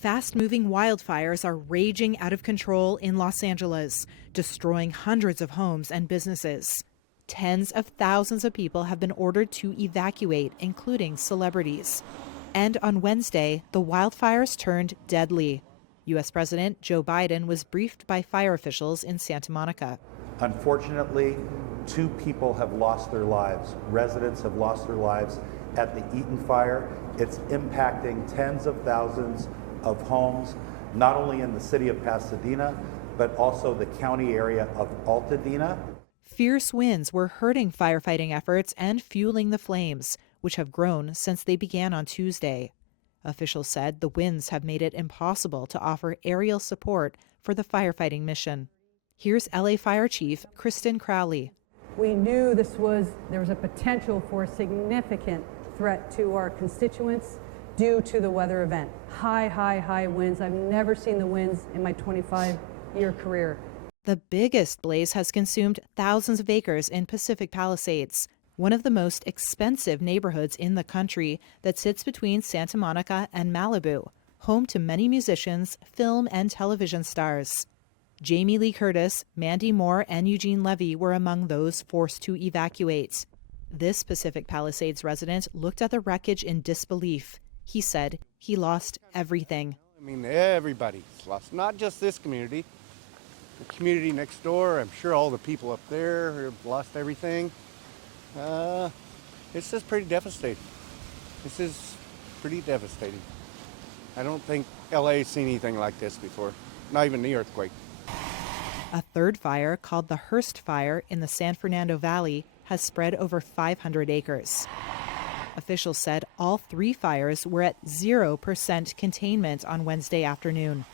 Fast-moving wildfires are raging out of control in Los Angeles, destroying hundreds of homes and businesses. Tens of thousands of people have been ordered to evacuate, including celebrities. And on Wednesday, the wildfires turned deadly. U.S. President Joe Biden was briefed by fire officials in Santa Monica. Unfortunately, 2 people have lost their lives. Residents have lost their lives at the Eaton fire. It's impacting tens of thousands of homes, not only in the city of Pasadena, but also the county area of Altadena. Fierce winds were hurting firefighting efforts and fueling the flames, which have grown since they began on Tuesday. Officials said the winds have made it impossible to offer aerial support for the firefighting mission. Here's LA Fire Chief Kristen Crowley. We knew there was a potential for a significant threat to our constituents due to the weather event. High winds. I've never seen the winds in my 25-year career. The biggest blaze has consumed thousands of acres in Pacific Palisades, one of the most expensive neighborhoods in the country that sits between Santa Monica and Malibu, home to many musicians, film and television stars. Jamie Lee Curtis, Mandy Moore, and Eugene Levy were among those forced to evacuate. This Pacific Palisades resident looked at the wreckage in disbelief. He said he lost everything. I mean, everybody's lost, not just this community. The community next door, I'm sure all the people up there have lost everything. It's just pretty devastating. This is pretty devastating. I don't think LA's seen anything like this before, not even the earthquake. A third fire, called the Hearst Fire in the San Fernando Valley, has spread over 500 acres. Officials said all 3 fires were at 0% containment on Wednesday afternoon.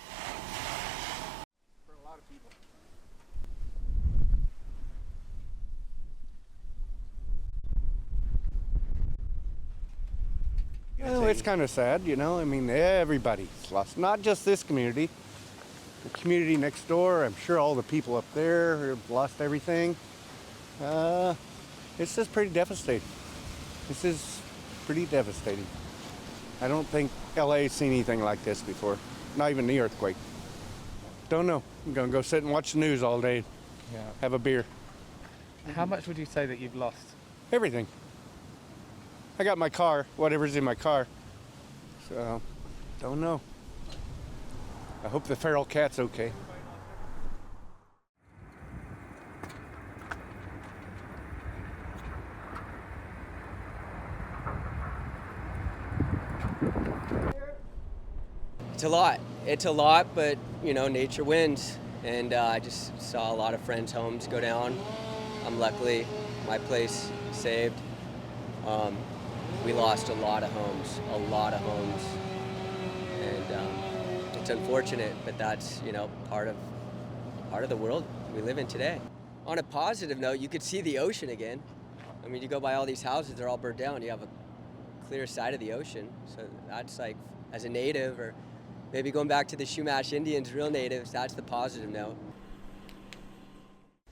Well, it's kind of sad, you know. I mean, everybody's lost, not just this community. The community next door, I'm sure all the people up there have lost everything. It's just pretty devastating. This is pretty devastating. I don't think LA's seen anything like this before, not even the earthquake. Don't know. I'm going to go sit and watch the news all day, have a beer. How much would you say that you've lost? Everything. I got my car, whatever's in my car. So, don't know. I hope the feral cat's okay. It's a lot, but you know, nature wins. And I just saw a lot of friends' homes go down. Luckily, my place saved. We lost a lot of homes, and it's unfortunate, but that's, you know, part of the world we live in today. On a positive note, you could see the ocean again. I mean, you go by all these houses, they're all burned down. You have a clear side of the ocean, so that's like, as a native, or maybe going back to the Chumash Indians, real natives, that's the positive note.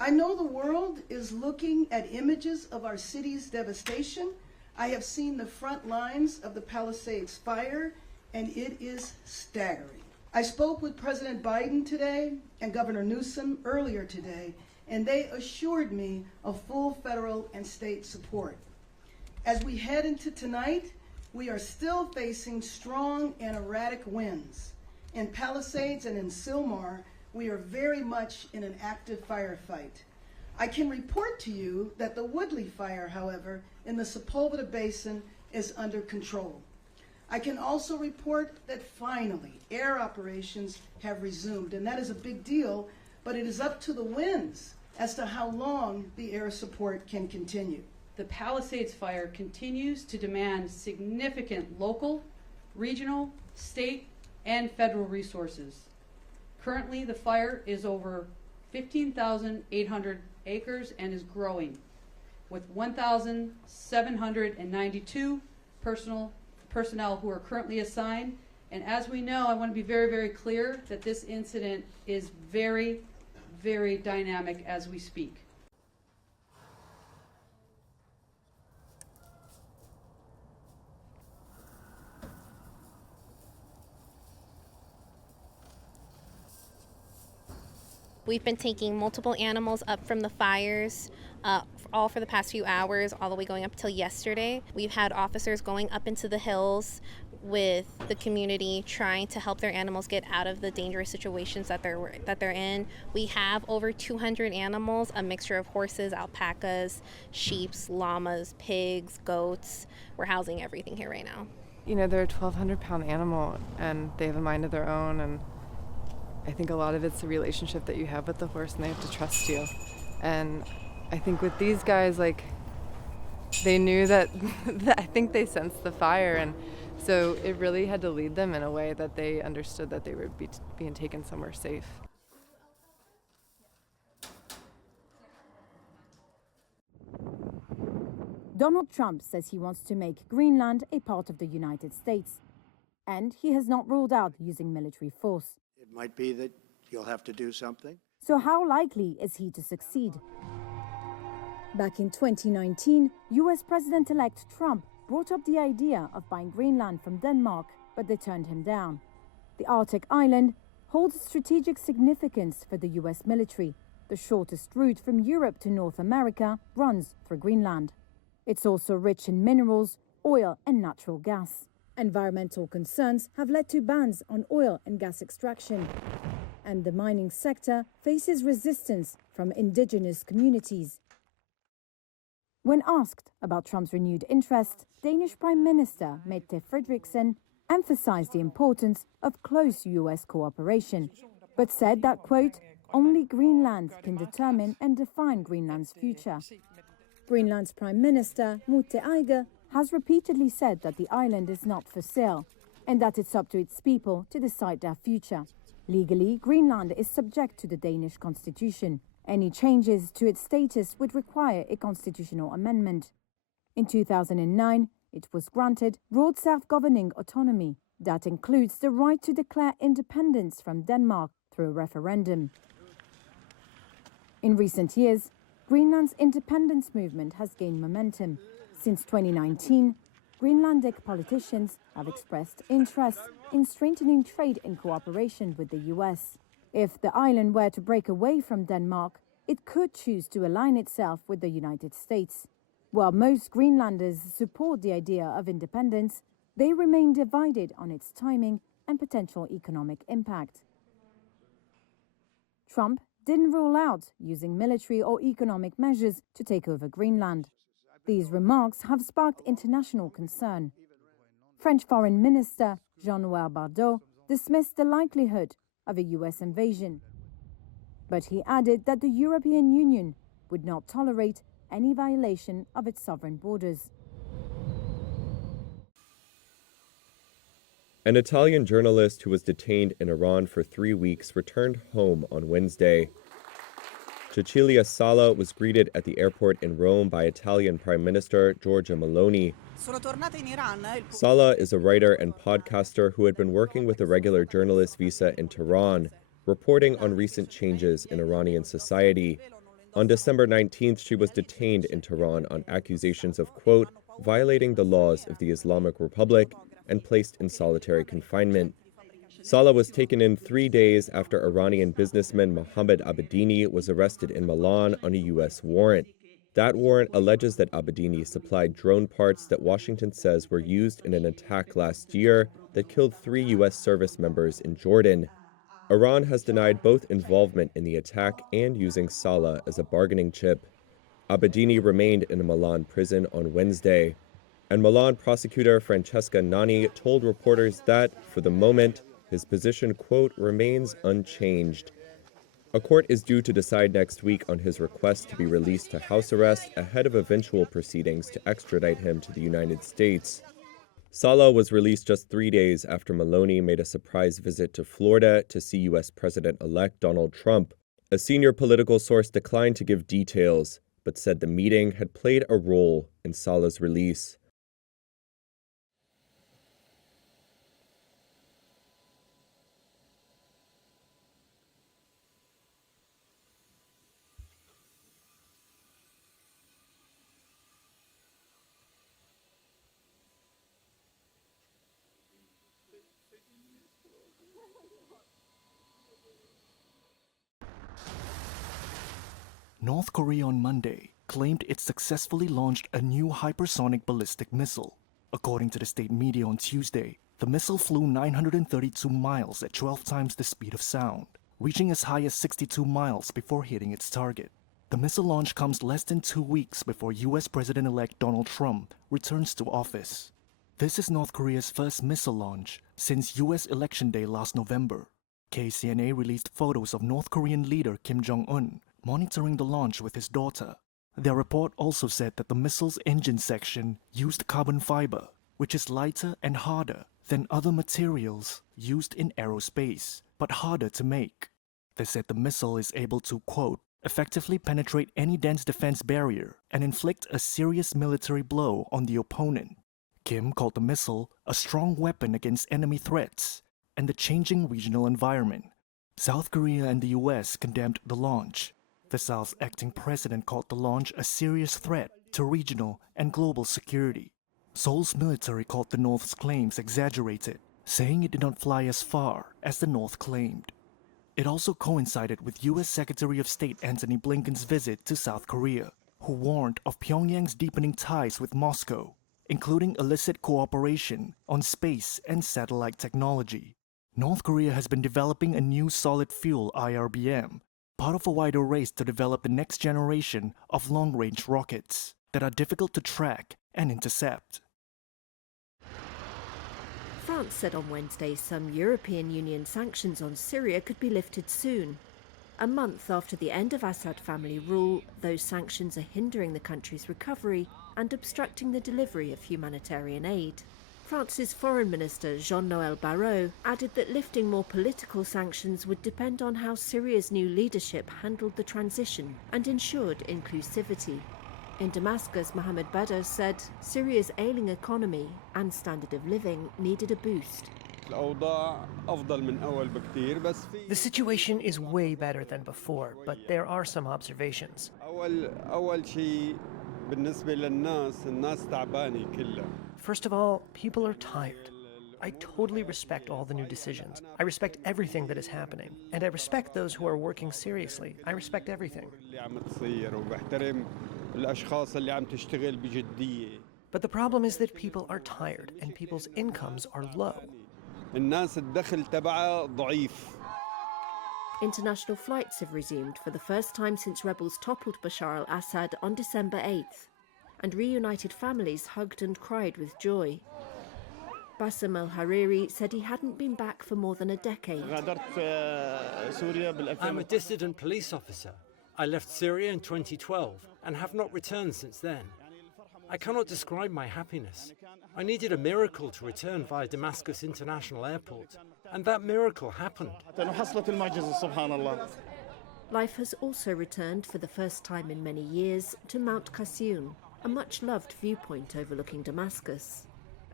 I know the world is looking at images of our city's devastation. I have seen the front lines of the Palisades fire, and it is staggering. I spoke with President Biden today and Governor Newsom earlier today, and they assured me of full federal and state support. As we head into tonight, we are still facing strong and erratic winds. In Palisades and in Sylmar, we are very much in an active firefight. I can report to you that the Woodley fire, however, in the Sepulveda Basin is under control. I can also report that finally air operations have resumed, and that is a big deal, but it is up to the winds as to how long the air support can continue. The Palisades fire continues to demand significant local, regional, state, and federal resources. Currently, the fire is over 15,800 acres and is growing, with 1,792 personnel who are currently assigned. And as we know, I want to be very, very clear that this incident is very, very dynamic as we speak. We've been taking multiple animals up from the fires, all for the past few hours, all the way going up till yesterday. We've had officers going up into the hills with the community, trying to help their animals get out of the dangerous situations that they're in. We have over 200 animals, a mixture of horses, alpacas, sheep, llamas, pigs, goats. We're housing everything here right now. You know, they're a 1,200-pound animal, and they have a mind of their own, and I think a lot of it's the relationship that you have with the horse, and they have to trust you. And I think with these guys, like, they knew that I think they sensed the fire, and so it really had to lead them in a way that they understood that they were being taken somewhere safe. Donald Trump says he wants to make Greenland a part of the United States, and he has not ruled out using military force. It might be that you'll have to do something. So how likely is he to succeed? Back in 2019, US President-elect Trump brought up the idea of buying Greenland from Denmark, but they turned him down. The Arctic island holds strategic significance for the US military. The shortest route from Europe to North America runs through Greenland. It's also rich in minerals, oil and natural gas. Environmental concerns have led to bans on oil and gas extraction. And the mining sector faces resistance from indigenous communities. When asked about Trump's renewed interest, Danish Prime Minister Mette Frederiksen emphasized the importance of close US cooperation, but said that, quote, only Greenland can determine and define Greenland's future. Greenland's Prime Minister, Mette Eiger, has repeatedly said that the island is not for sale and that it's up to its people to decide their future. Legally, Greenland is subject to the Danish constitution. Any changes to its status would require a constitutional amendment. In 2009, it was granted broad self-governing autonomy that includes the right to declare independence from Denmark through a referendum. In recent years, Greenland's independence movement has gained momentum. Since 2019, Greenlandic politicians have expressed interest in strengthening trade and cooperation with the US. If the island were to break away from Denmark, it could choose to align itself with the United States. While most Greenlanders support the idea of independence, they remain divided on its timing and potential economic impact. Trump didn't rule out using military or economic measures to take over Greenland. These remarks have sparked international concern. French Foreign Minister Jean-Noël Barrot dismissed the likelihood of a US invasion. But he added that the European Union would not tolerate any violation of its sovereign borders. An Italian journalist who was detained in Iran for 3 weeks returned home on Wednesday. Cecilia Sala was greeted at the airport in Rome by Italian Prime Minister Giorgia Meloni. Sala is a writer and podcaster who had been working with the regular journalist VISTA in Tehran, reporting on recent changes in Iranian society. On December 19th, she was detained in Tehran on accusations of, quote, violating the laws of the Islamic Republic and placed in solitary confinement. Sala was taken in 3 days after Iranian businessman Mohammed Abedini was arrested in Milan on a U.S. warrant. That warrant alleges that Abedini supplied drone parts that Washington says were used in an attack last year that killed 3 U.S. service members in Jordan. Iran has denied both involvement in the attack and using Sala as a bargaining chip. Abedini remained in a Milan prison on Wednesday, and Milan prosecutor Francesca Nani told reporters that, for the moment, his position, quote, remains unchanged. A court is due to decide next week on his request to be released to house arrest ahead of eventual proceedings to extradite him to the United States. Sala was released just 3 days after Meloni made a surprise visit to Florida to see U.S. President-elect Donald Trump. A senior political source declined to give details, but said the meeting had played a role in Sala's release. North Korea on Monday claimed it successfully launched a new hypersonic ballistic missile. According to the state media on Tuesday, the missile flew 932 miles at 12 times the speed of sound, reaching as high as 62 miles before hitting its target. The missile launch comes less than 2 weeks before U.S. President-elect Donald Trump returns to office. This is North Korea's first missile launch since U.S. Election Day last November. KCNA released photos of North Korean leader Kim Jong-un monitoring the launch with his daughter. Their report also said that the missile's engine section used carbon fiber, which is lighter and harder than other materials used in aerospace, but harder to make. They said the missile is able to, quote, effectively penetrate any dense defense barrier and inflict a serious military blow on the opponent. Kim called the missile a strong weapon against enemy threats and the changing regional environment. South Korea and the US condemned the launch. The South's acting president called the launch a serious threat to regional and global security. Seoul's military called the North's claims exaggerated, saying it did not fly as far as the North claimed. It also coincided with U.S. Secretary of State Antony Blinken's visit to South Korea, who warned of Pyongyang's deepening ties with Moscow, including illicit cooperation on space and satellite technology. North Korea has been developing a new solid-fuel IRBM, part of a wider race to develop the next generation of long-range rockets that are difficult to track and intercept. France said on Wednesday some European Union sanctions on Syria could be lifted soon. A month after the end of Assad family rule, those sanctions are hindering the country's recovery and obstructing the delivery of humanitarian aid. France's Foreign Minister Jean-Noël Barrot added that lifting more political sanctions would depend on how Syria's new leadership handled the transition and ensured inclusivity. In Damascus, Mohammed Badr said Syria's ailing economy and standard of living needed a boost. The situation is way better than before, but there are some observations. First of all, people are tired. I totally respect all the new decisions. I respect everything that is happening. And I respect those who are working seriously. I respect everything. But the problem is that people are tired and people's incomes are low. International flights have resumed for the first time since rebels toppled Bashar al-Assad on December 8th, and reunited families hugged and cried with joy. Bassem al-Hariri said he hadn't been back for more than a decade. I'm a dissident police officer. I left Syria in 2012 and have not returned since then. I cannot describe my happiness. I needed a miracle to return via Damascus International Airport, and that miracle happened. Life has also returned for the first time in many years to Mount Qassim, a much-loved viewpoint overlooking Damascus.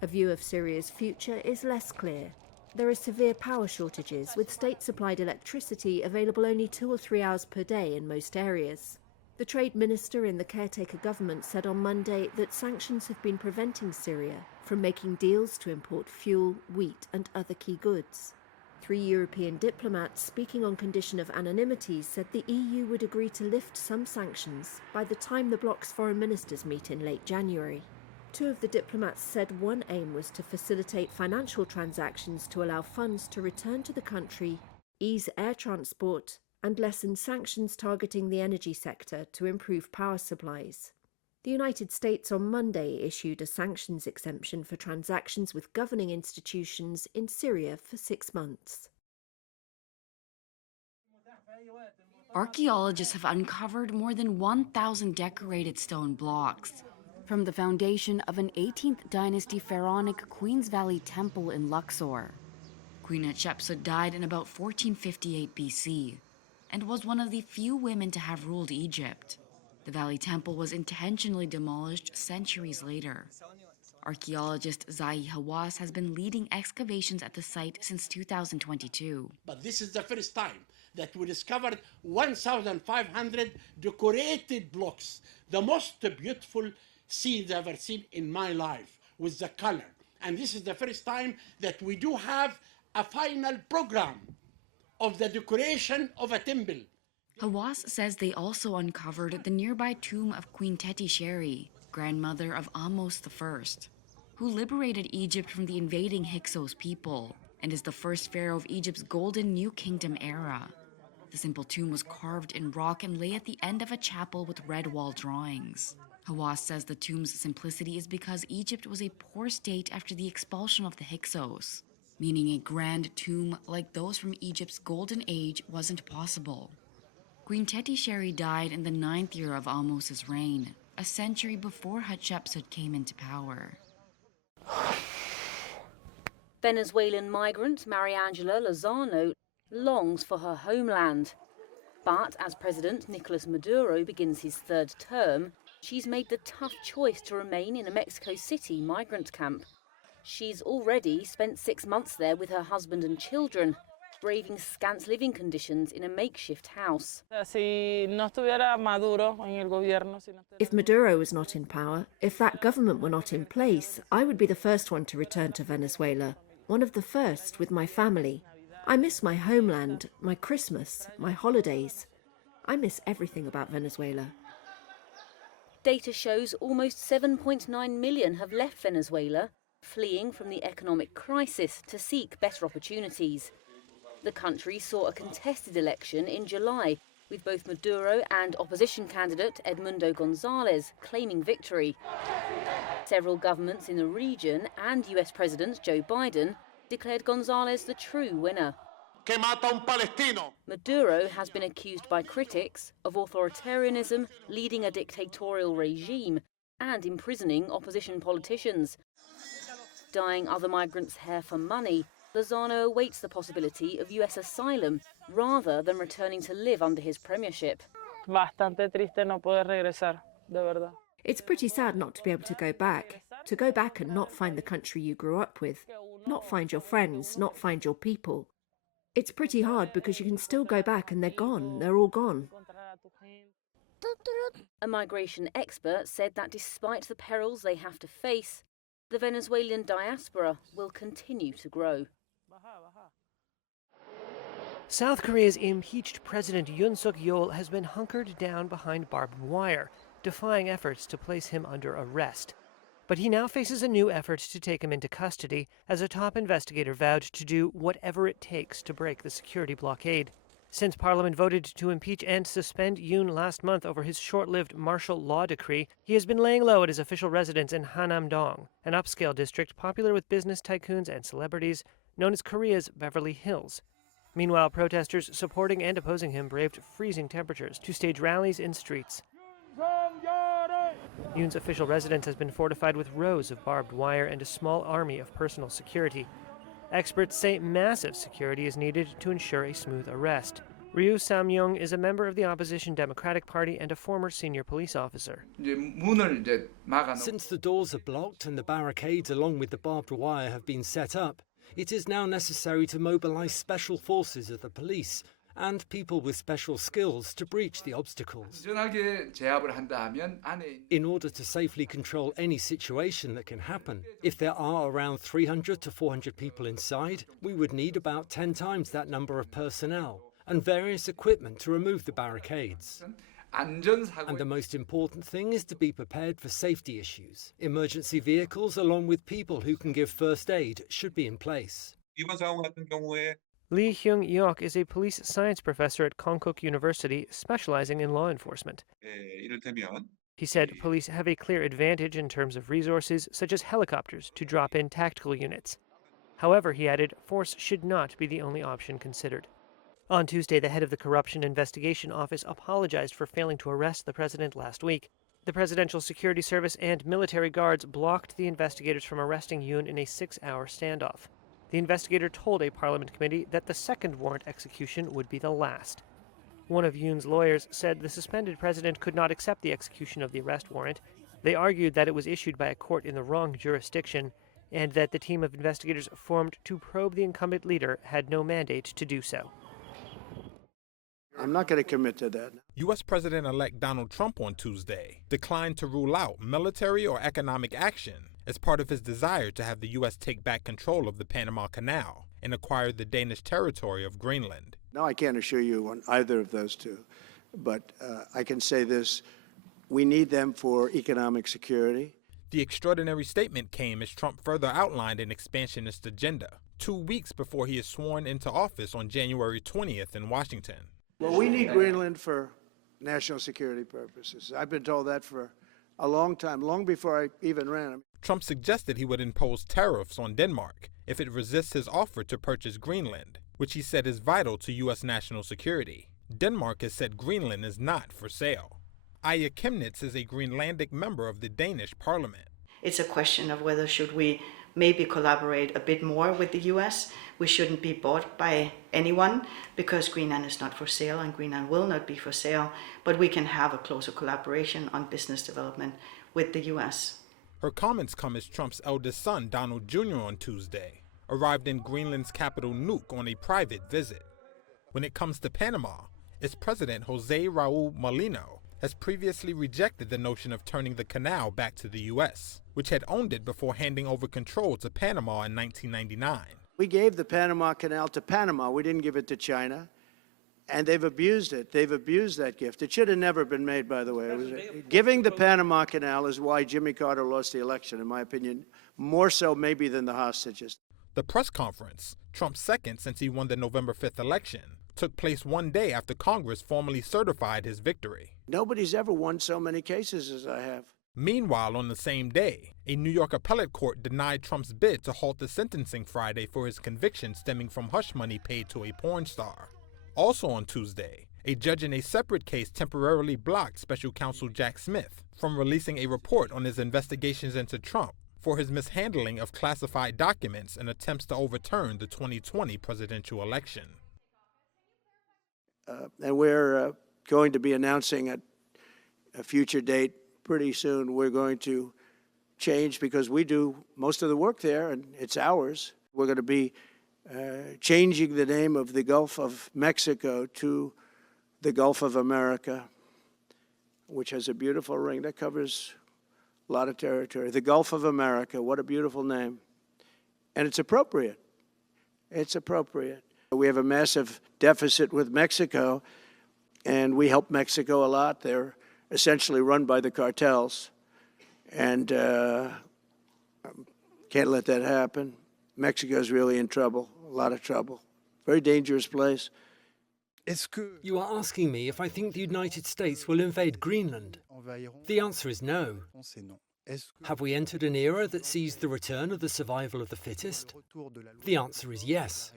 A view of Syria's future is less clear. There are severe power shortages, with state-supplied electricity available only 2 or 3 hours per day in most areas. The trade minister in the caretaker government said on Monday that sanctions have been preventing Syria from making deals to import fuel, wheat and other key goods. 3 European diplomats speaking on condition of anonymity said the EU would agree to lift some sanctions by the time the bloc's foreign ministers meet in late January. 2 of the diplomats said one aim was to facilitate financial transactions to allow funds to return to the country, ease air transport, and lessen sanctions targeting the energy sector to improve power supplies. The United States on Monday issued a sanctions exemption for transactions with governing institutions in Syria for 6 months. Archaeologists have uncovered more than 1,000 decorated stone blocks from the foundation of an 18th dynasty pharaonic Queen's Valley temple in Luxor. Queen Hatshepsut died in about 1458 BC and was one of the few women to have ruled Egypt. The Valley Temple was intentionally demolished centuries later. Archaeologist Zahi Hawass has been leading excavations at the site since 2022. But this is the first time that we discovered 1,500 decorated blocks, the most beautiful scenes I've ever seen in my life with the color. And this is the first time that we do have a final program of the decoration of a temple. Hawass says they also uncovered the nearby tomb of Queen Hatshepsut, grandmother of Ahmose I, who liberated Egypt from the invading Hyksos people and is the first pharaoh of Egypt's Golden New Kingdom era. The simple tomb was carved in rock and lay at the end of a chapel with red wall drawings. Hawass says the tomb's simplicity is because Egypt was a poor state after the expulsion of the Hyksos, meaning a grand tomb like those from Egypt's Golden Age wasn't possible. Queen Hatshepsut died in the 9th year of Ahmose's reign, a century before Hatshepsut came into power. Venezuelan migrant Mariangela Lozano longs for her homeland. But as President Nicolas Maduro begins his third term, she's made the tough choice to remain in a Mexico City migrant camp. She's already spent 6 months there with her husband and children, braving scant living conditions in a makeshift house. If Maduro was not in power, if that government were not in place, I would be the first one to return to Venezuela, one of the first with my family. I miss my homeland, my Christmas, my holidays. I miss everything about Venezuela. Data shows almost 7.9 million have left Venezuela, fleeing from the economic crisis to seek better opportunities. The country saw a contested election in July, with both Maduro and opposition candidate Edmundo Gonzalez claiming victory. Several governments in the region and US President Joe Biden declared Gonzalez the true winner. Maduro has been accused by critics of authoritarianism, leading a dictatorial regime, and imprisoning opposition politicians. Dyeing other migrants' hair for money, Lozano awaits the possibility of US asylum rather than returning to live under his premiership. It's pretty sad not to be able to go back and not find the country you grew up with, not find your friends, not find your people. It's pretty hard because you can still go back and they're gone, they're all gone. A migration expert said that despite the perils they have to face, the Venezuelan diaspora will continue to grow. South Korea's impeached President Yoon Suk-yeol has been hunkered down behind barbed wire, defying efforts to place him under arrest. But he now faces a new effort to take him into custody, as a top investigator vowed to do whatever it takes to break the security blockade. Since Parliament voted to impeach and suspend Yoon last month over his short-lived martial law decree, he has been laying low at his official residence in Hanam-dong, an upscale district popular with business tycoons and celebrities, known as Korea's Beverly Hills. Meanwhile, protesters supporting and opposing him braved freezing temperatures to stage rallies in streets. Yoon's official residence has been fortified with rows of barbed wire and a small army of personal security. Experts say massive security is needed to ensure a smooth arrest. Ryu Sam-young is a member of the opposition Democratic Party and a former senior police officer. Since the doors are blocked and the barricades along with the barbed wire have been set up, it is now necessary to mobilize special forces of the police and people with special skills to breach the obstacles. In order to safely control any situation that can happen, if there are around 300 to 400 people inside, we would need about 10 times that number of personnel and various equipment to remove the barricades. And the most important thing is to be prepared for safety issues. Emergency vehicles, along with people who can give first aid, should be in place. Lee Hyung-yeok is a police science professor at Konkuk University, specializing in law enforcement. He said police have a clear advantage in terms of resources, such as helicopters, to drop in tactical units. However, he added, force should not be the only option considered. On Tuesday, the head of the Corruption Investigation Office apologized for failing to arrest the president last week. The Presidential Security Service and military guards blocked the investigators from arresting Yoon in a 6-hour standoff. The investigator told a parliament committee that the second warrant execution would be the last. One of Yoon's lawyers said the suspended president could not accept the execution of the arrest warrant. They argued that it was issued by a court in the wrong jurisdiction and that the team of investigators formed to probe the incumbent leader had no mandate to do so. I'm not going to commit to that. U.S. President-elect Donald Trump on Tuesday declined to rule out military or economic action as part of his desire to have the U.S. take back control of the Panama Canal and acquire the Danish territory of Greenland. No, I can't assure you on either of those two, but I can say this. We need them for economic security. The extraordinary statement came as Trump further outlined an expansionist agenda, 2 weeks before he is sworn into office on January 20th in Washington. Well, we need Greenland for national security purposes. I've been told that for a long time, long before I even ran. Trump suggested he would impose tariffs on Denmark if it resists his offer to purchase Greenland, which he said is vital to U.S. national security. Denmark has said Greenland is not for sale. Aya Chemnitz is a Greenlandic member of the Danish parliament. It's a question of whether should we maybe collaborate a bit more with the US. We shouldn't be bought by anyone because Greenland is not for sale and Greenland will not be for sale, but we can have a closer collaboration on business development with the US. Her comments come as Trump's eldest son, Donald Jr., on Tuesday, arrived in Greenland's capital Nuuk on a private visit. When it comes to Panama, its president, Jose Raul Molino, has previously rejected the notion of turning the canal back to the U.S., which had owned it before handing over control to Panama in 1999. We gave the Panama Canal to Panama. We didn't give it to China. And they've abused it. They've abused that gift. It should have never been made, by the way. Giving the Panama Canal is why Jimmy Carter lost the election, in my opinion, more so maybe than the hostages. The press conference, Trump's second since he won the November 5th election, took place one day after Congress formally certified his victory. Nobody's ever won so many cases as I have. Meanwhile, on the same day, a New York appellate court denied Trump's bid to halt the sentencing Friday for his conviction stemming from hush money paid to a porn star. Also on Tuesday, a judge in a separate case temporarily blocked special counsel Jack Smith from releasing a report on his investigations into Trump for his mishandling of classified documents and attempts to overturn the 2020 presidential election. And we're going to be announcing a future date pretty soon. We're going to change because we do most of the work there and it's ours. We're going to be changing the name of the Gulf of Mexico to the Gulf of America, which has a beautiful ring that covers a lot of territory. The Gulf of America, what a beautiful name. And it's appropriate. It's appropriate. We have a massive deficit with Mexico, and we help Mexico a lot. They're essentially run by the cartels, and can't let that happen. Mexico's really in trouble, a lot of trouble. Very dangerous place. You are asking me if I think the United States will invade Greenland. The answer is no. Have we entered an era that sees the return of the survival of the fittest? The answer is yes.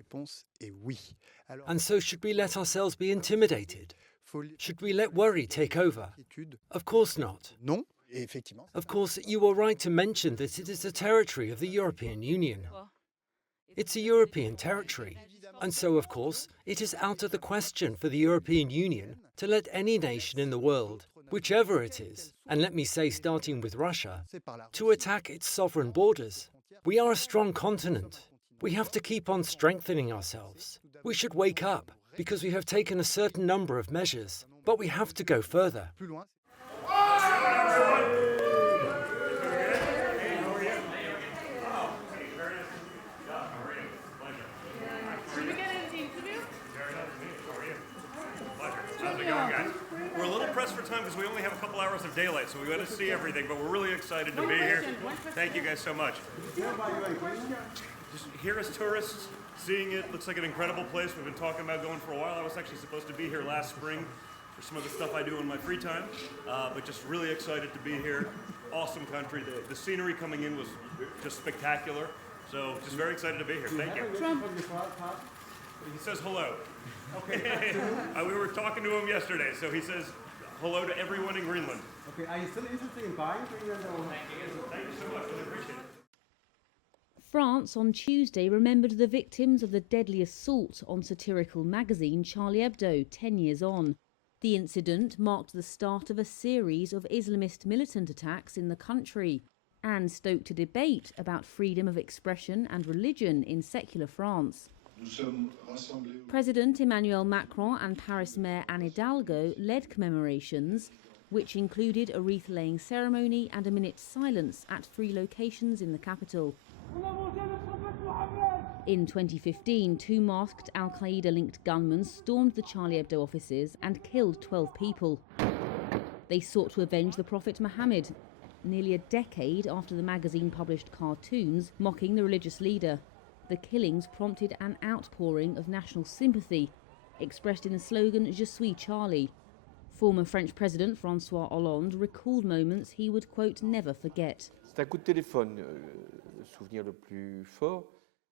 And so should we let ourselves be intimidated? Should we let worry take over? Of course not. Of course, you are right to mention that it is a territory of the European Union. It's a European territory. And so, of course, it is out of the question for the European Union to let any nation in the world, whichever it is, and let me say starting with Russia, to attack its sovereign borders. We are a strong continent. We have to keep on strengthening ourselves. We should wake up, because we have taken a certain number of measures, but we have to go further. We're a little pressed for time because we only have a couple hours of daylight, so we got to see everything, but we're really excited to be here. Thank you guys so much. Just here as tourists, seeing it, looks like an incredible place. We've been talking about going for a while. I was actually supposed to be here last spring for some of the stuff I do in my free time, but just really excited to be here. Awesome country. The scenery coming in was just spectacular, so just very excited to be here. Thank you. He says hello. Okay. We were talking to him yesterday, so he says hello to everyone in Greenland. Okay, are you still interested in buying Greenland? Thank you so much. I appreciate it. France on Tuesday remembered the victims of the deadly assault on satirical magazine Charlie Hebdo 10 years on. The incident marked the start of a series of Islamist militant attacks in the country and stoked a debate about freedom of expression and religion in secular France. President Emmanuel Macron and Paris Mayor Anne Hidalgo led commemorations, which included a wreath-laying ceremony and a minute's silence at 3 locations in the capital. In 2015, 2 masked al-Qaeda-linked gunmen stormed the Charlie Hebdo offices and killed 12 people. They sought to avenge the Prophet Muhammad, nearly a decade after the magazine published cartoons mocking the religious leader. The killings prompted an outpouring of national sympathy, expressed in the slogan Je suis Charlie. Former French President François Hollande recalled moments he would, quote, never forget.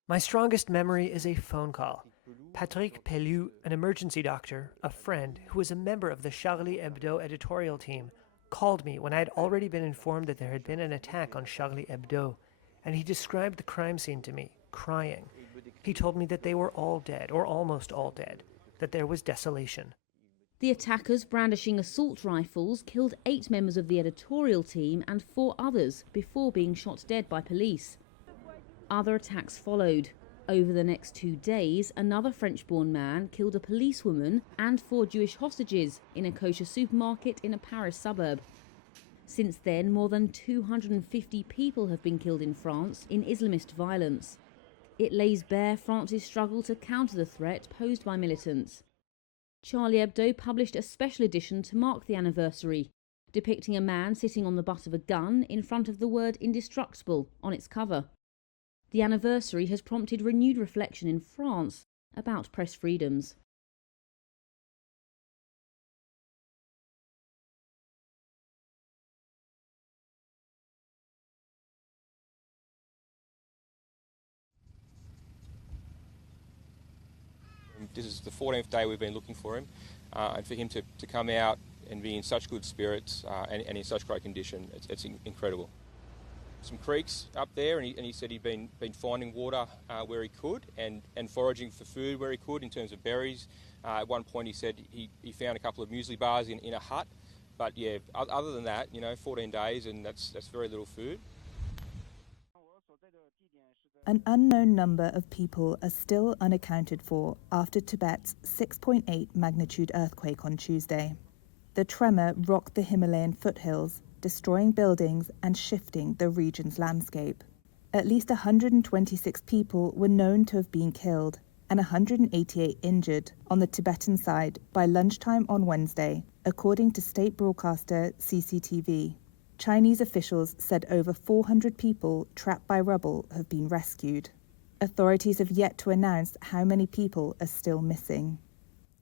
My strongest memory is a phone call. Patrick Pellu, an emergency doctor, a friend who was a member of the Charlie Hebdo editorial team, called me when I had already been informed that there had been an attack on Charlie Hebdo, and he described the crime scene to me, crying. He told me that they were all dead, or almost all dead, that there was desolation. The attackers, brandishing assault rifles, killed 8 members of the editorial team and 4 others before being shot dead by police. Other attacks followed. Over the next 2 days, another French-born man killed a policewoman and 4 Jewish hostages in a kosher supermarket in a Paris suburb. Since then, more than 250 people have been killed in France in Islamist violence. It lays bare France's struggle to counter the threat posed by militants. Charlie Hebdo published a special edition to mark the anniversary, depicting a man sitting on the butt of a gun in front of the word indestructible on its cover. The anniversary has prompted renewed reflection in France about press freedoms. This is the 14th day we've been looking for him, and for him to come out and be in such good spirits and in such great condition, it's incredible. Some creeks up there, and he said he'd been finding water where he could and foraging for food where he could in terms of berries. At one point he said he found a couple of muesli bars in a hut, but yeah, other than that, 14 days and that's very little food. An unknown number of people are still unaccounted for after Tibet's 6.8 magnitude earthquake on Tuesday. The tremor rocked the Himalayan foothills, destroying buildings and shifting the region's landscape. At least 126 people were known to have been killed and 188 injured on the Tibetan side by lunchtime on Wednesday, according to state broadcaster CCTV. Chinese officials said over 400 people trapped by rubble have been rescued. Authorities have yet to announce how many people are still missing.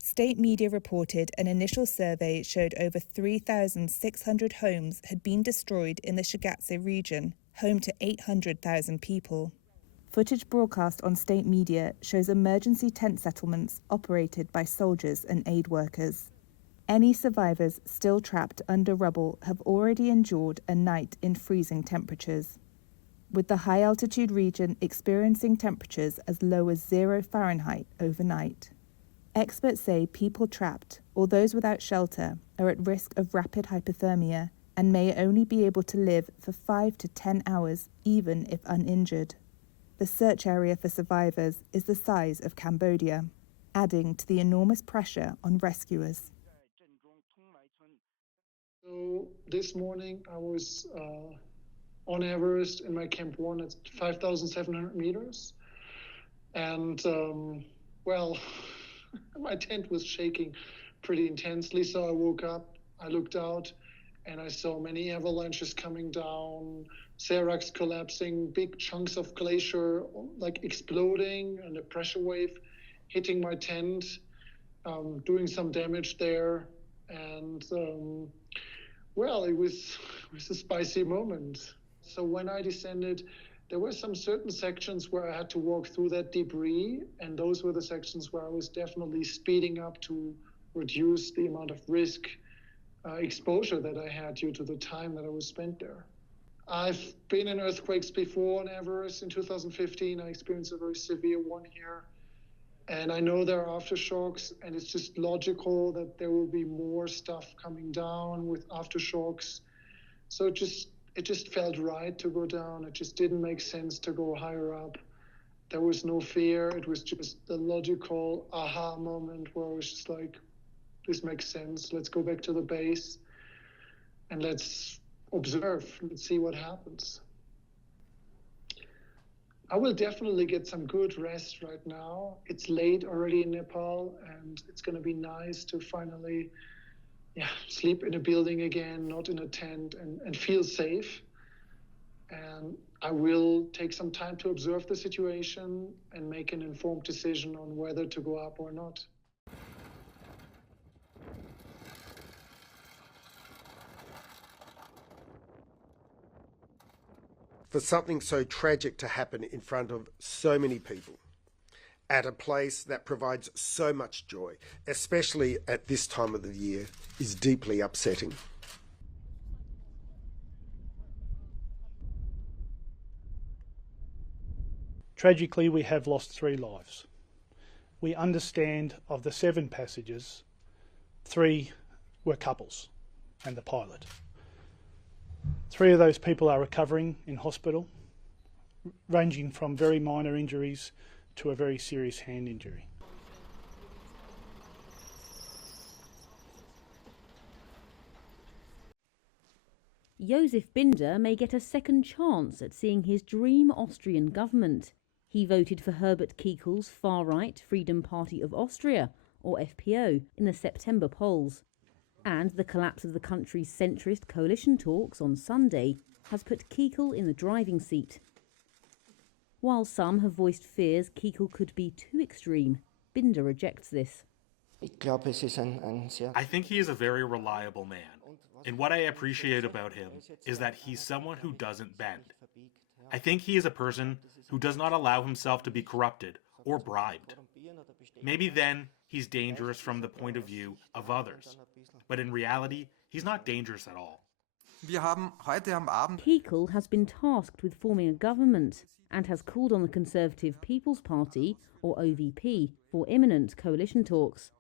State media reported an initial survey showed over 3,600 homes had been destroyed in the Shigatse region, home to 800,000 people. Footage broadcast on state media shows emergency tent settlements operated by soldiers and aid workers. Any survivors still trapped under rubble have already endured a night in freezing temperatures, with the high-altitude region experiencing temperatures as low as 0 Fahrenheit overnight. Experts say people trapped, or those without shelter, are at risk of rapid hypothermia and may only be able to live for 5 to 10 hours, even if uninjured. The search area for survivors is the size of Cambodia, adding to the enormous pressure on rescuers. So this morning I was on Everest in my Camp 1 at 5,700 meters. And, my tent was shaking pretty intensely. So I woke up, I looked out, and I saw many avalanches coming down, seracs collapsing, big chunks of glacier exploding, and a pressure wave hitting my tent, doing some damage there. And it was a spicy moment. So when I descended, there were some certain sections where I had to walk through that debris, and those were the sections where I was definitely speeding up to reduce the amount of risk exposure that I had due to the time that I was spent there. I've been in earthquakes before on Everest. In 2015, I experienced a very severe one here. And I know there are aftershocks, and it's just logical that there will be more stuff coming down with aftershocks. So it just felt right to go down. It just didn't make sense to go higher up. There was no fear. It was just the logical aha moment where I was just like, this makes sense. Let's go back to the base and let's observe. Let's see what happens. I will definitely get some good rest right now. It's late already in Nepal, and it's going to be nice to finally sleep in a building again, not in a tent, and feel safe. And I will take some time to observe the situation and make an informed decision on whether to go up or not. For something so tragic to happen in front of so many people, at a place that provides so much joy, especially at this time of the year, is deeply upsetting. Tragically, we have lost 3 lives. We understand of the 7 passengers, 3 were couples and the pilot. 3 of those people are recovering in hospital, ranging from very minor injuries to a very serious hand injury. Josef Binder may get a second chance at seeing his dream Austrian government. He voted for Herbert Kiekel's far-right Freedom Party of Austria, or FPO, in the September polls. And the collapse of the country's centrist coalition talks on Sunday has put Kiekel in the driving seat. While some have voiced fears Kiekel could be too extreme, Binder rejects this. I think he is a very reliable man. And what I appreciate about him is that he's someone who doesn't bend. I think he is a person who does not allow himself to be corrupted or bribed. Maybe then he's dangerous from the point of view of others. But in reality, he's not dangerous at all. Kiekel has been tasked with forming a government and has called on the Conservative People's Party, or OVP, for imminent coalition talks.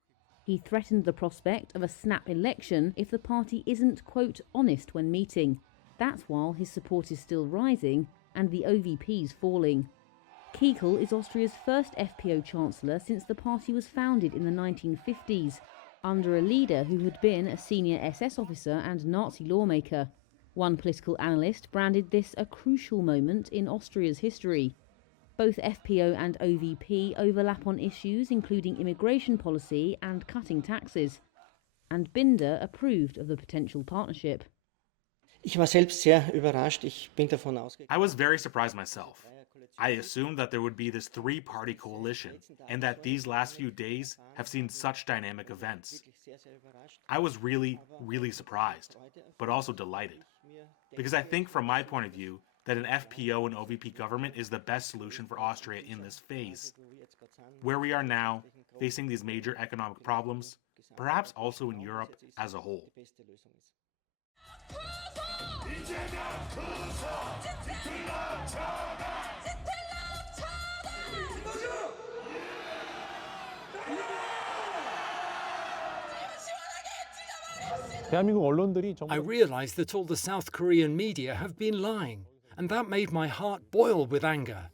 He threatened the prospect of a snap election if the party isn't, quote, honest when meeting. That's while his support is still rising and the OVP's falling. Kiekel is Austria's first FPO chancellor since the party was founded in the 1950s, under a leader who had been a senior SS officer and Nazi lawmaker. One political analyst branded this a crucial moment in Austria's history. Both FPO and OVP overlap on issues including immigration policy and cutting taxes. And Binder approved of the potential partnership. I was very surprised myself. I assumed that there would be this 3-party coalition and that these last few days have seen such dynamic events. I was really, really surprised, but also delighted. Because I think from my point of view that an FPO and OVP government is the best solution for Austria in this phase. Where we are now, facing these major economic problems, perhaps also in Europe as a whole. I realized that all the South Korean media have been lying, and that made my heart boil with anger.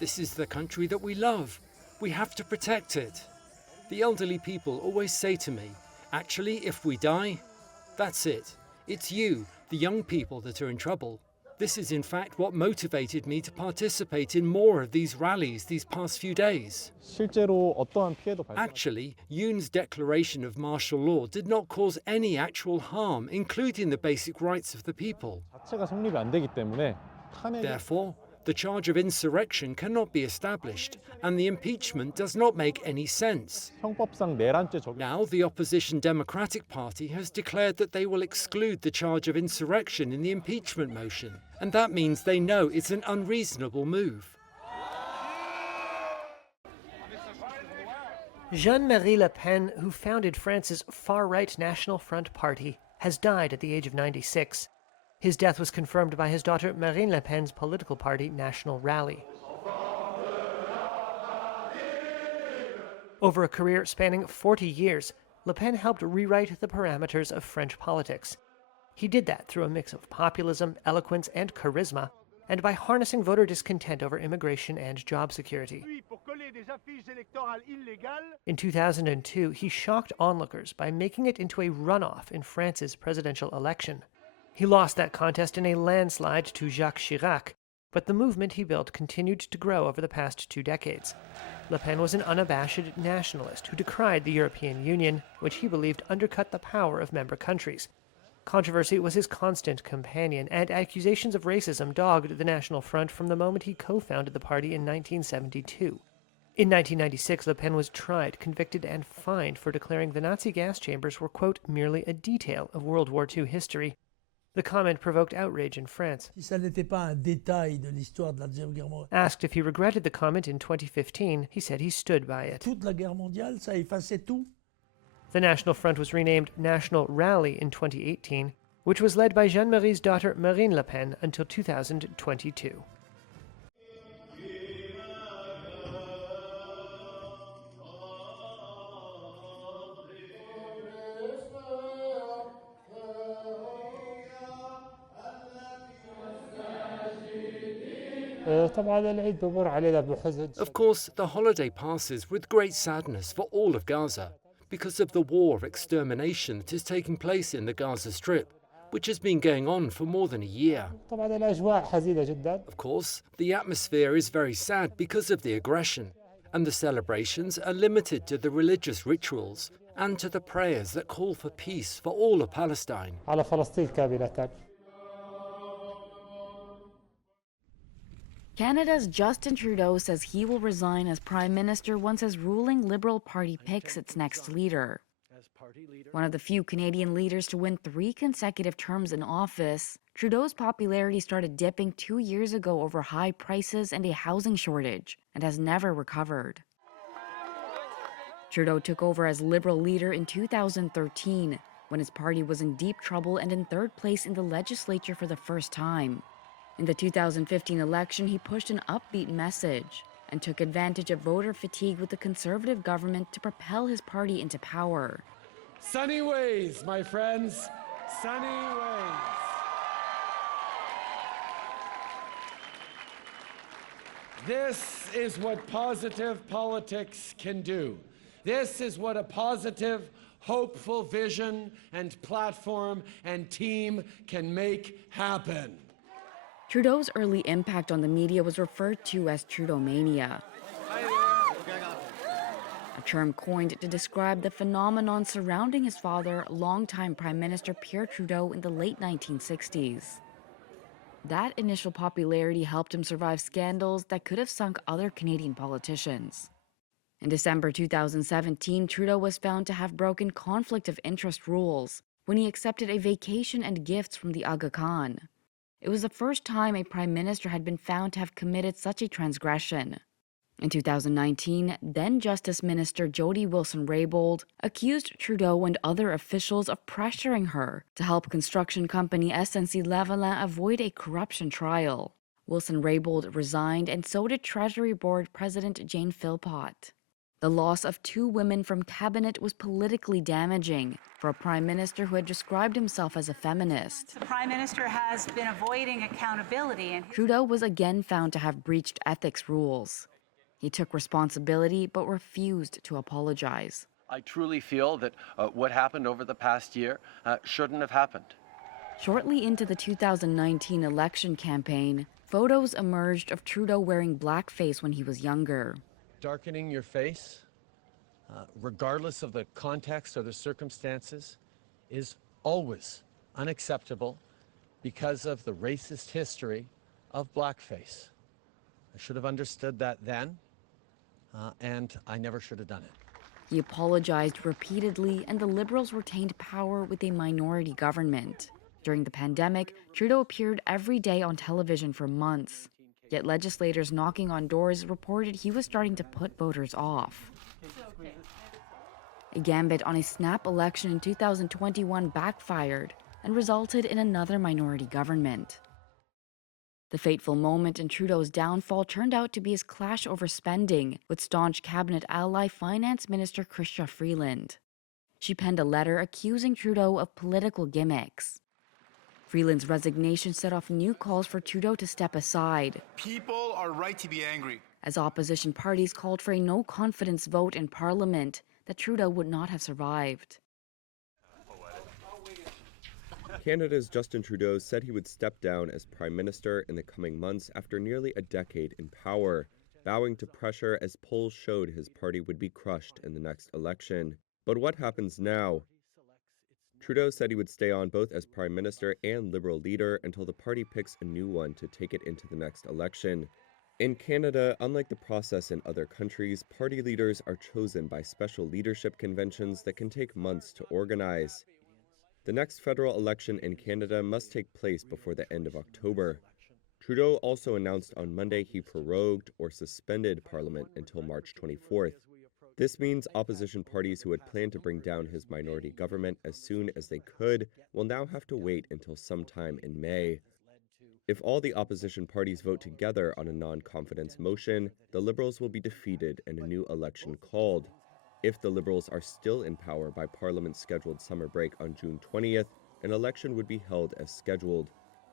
This is the country that we love. We have to protect it. The elderly people always say to me, actually, if we die, that's it. It's you, the young people, that are in trouble. This is in fact what motivated me to participate in more of these rallies these past few days. Actually, Yoon's declaration of martial law did not cause any actual harm, including the basic rights of the people. Therefore, the charge of insurrection cannot be established, and the impeachment does not make any sense. Now, the opposition Democratic Party has declared that they will exclude the charge of insurrection in the impeachment motion, and that means they know it's an unreasonable move. Jean-Marie Le Pen, who founded France's far-right National Front party, has died at the age of 96. His death was confirmed by his daughter Marine Le Pen's political party, National Rally. Over a career spanning 40 years, Le Pen helped rewrite the parameters of French politics. He did that through a mix of populism, eloquence, and charisma, and by harnessing voter discontent over immigration and job security. In 2002, he shocked onlookers by making it into a runoff in France's presidential election. He lost that contest in a landslide to Jacques Chirac, But the movement he built continued to grow over the past 2 decades. Le Pen was an unabashed nationalist who decried the European Union, which he believed undercut the power of member countries. Controversy was his constant companion, and accusations of racism dogged the National Front from the moment he co-founded the party in 1972. In 1996, Le Pen was tried, convicted, and fined for declaring the Nazi gas chambers were, quote, merely a detail of World War II history. The comment provoked outrage in France. Asked if he regretted the comment in 2015, he said he stood by it. The National Front was renamed National Rally in 2018, which was led by Jean-Marie's daughter Marine Le Pen until 2022. Of course, the holiday passes with great sadness for all of Gaza because of the war of extermination that is taking place in the Gaza Strip, which has been going on for more than a year. Of course, the atmosphere is very sad because of the aggression, and the celebrations are limited to the religious rituals and to the prayers that call for peace for all of Palestine. Canada's Justin Trudeau says he will resign as Prime Minister once his ruling Liberal Party picks its next leader. One of the few Canadian leaders to win 3 consecutive terms in office, Trudeau's popularity started dipping 2 years ago over high prices and a housing shortage, and has never recovered. Trudeau took over as Liberal leader in 2013, when his party was in deep trouble and in 3rd place in the legislature for the first time. In the 2015 election, he pushed an upbeat message and took advantage of voter fatigue with the Conservative government to propel his party into power. Sunny ways, my friends, sunny ways. This is what positive politics can do. This is what a positive, hopeful vision and platform and team can make happen. Trudeau's early impact on the media was referred to as Trudeau-mania, a term coined to describe the phenomenon surrounding his father, longtime Prime Minister Pierre Trudeau, in the late 1960s. That initial popularity helped him survive scandals that could have sunk other Canadian politicians. In December 2017, Trudeau was found to have broken conflict of interest rules when he accepted a vacation and gifts from the Aga Khan. It was the first time a prime minister had been found to have committed such a transgression. In 2019, then Justice Minister Jody Wilson-Raybould accused Trudeau and other officials of pressuring her to help construction company SNC-Lavalin avoid a corruption trial. Wilson-Raybould resigned, and so did Treasury Board President Jane Philpott. The loss of 2 women from cabinet was politically damaging for a prime minister who had described himself as a feminist. The prime minister has been avoiding accountability. And Trudeau was again found to have breached ethics rules. He took responsibility but refused to apologize. I truly feel that what happened over the past year shouldn't have happened. Shortly into the 2019 election campaign, photos emerged of Trudeau wearing blackface when he was younger. Darkening your face, regardless of the context or the circumstances, is always unacceptable because of the racist history of blackface. I should have understood that then, and I never should have done it. He apologized repeatedly, and the Liberals retained power with a minority government. During the pandemic, Trudeau appeared every day on television for months. Yet legislators knocking on doors reported he was starting to put voters off. A gambit on a snap election in 2021 backfired and resulted in another minority government. The fateful moment in Trudeau's downfall turned out to be his clash over spending with staunch cabinet ally Finance Minister Chrystia Freeland. She penned a letter accusing Trudeau of political gimmicks. Freeland's resignation set off new calls for Trudeau to step aside. People are right to be angry. As opposition parties called for a no-confidence vote in Parliament that Trudeau would not have survived. Canada's Justin Trudeau said he would step down as Prime Minister in the coming months after nearly a decade in power, bowing to pressure as polls showed his party would be crushed in the next election. But what happens now? Trudeau said he would stay on both as Prime Minister and Liberal leader until the party picks a new one to take it into the next election. In Canada, unlike the process in other countries, party leaders are chosen by special leadership conventions that can take months to organize. The next federal election in Canada must take place before the end of October. Trudeau also announced on Monday he prorogued or suspended Parliament until March 24th. This means opposition parties who had planned to bring down his minority government as soon as they could will now have to wait until sometime in May. If all the opposition parties vote together on a non-confidence motion, the Liberals will be defeated and a new election called. If the Liberals are still in power by Parliament's scheduled summer break on June 20th, an election would be held as scheduled.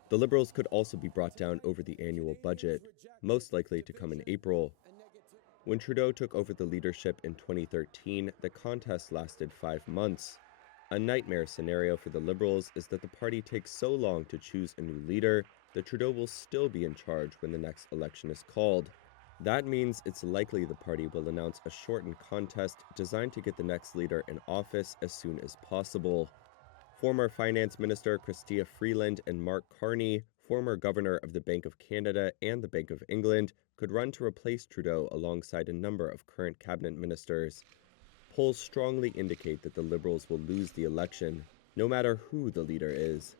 The Liberals could also be brought down over the annual budget, most likely to come in April. When Trudeau took over the leadership in 2013, the contest lasted 5 months. A nightmare scenario for the Liberals is that the party takes so long to choose a new leader that Trudeau will still be in charge when the next election is called. That means it's likely the party will announce a shortened contest designed to get the next leader in office as soon as possible. Former Finance Minister Chrystia Freeland and Mark Carney, former Governor of the Bank of Canada and the Bank of England, could run to replace Trudeau alongside a number of current cabinet ministers. Polls strongly indicate that the Liberals will lose the election, no matter who the leader is.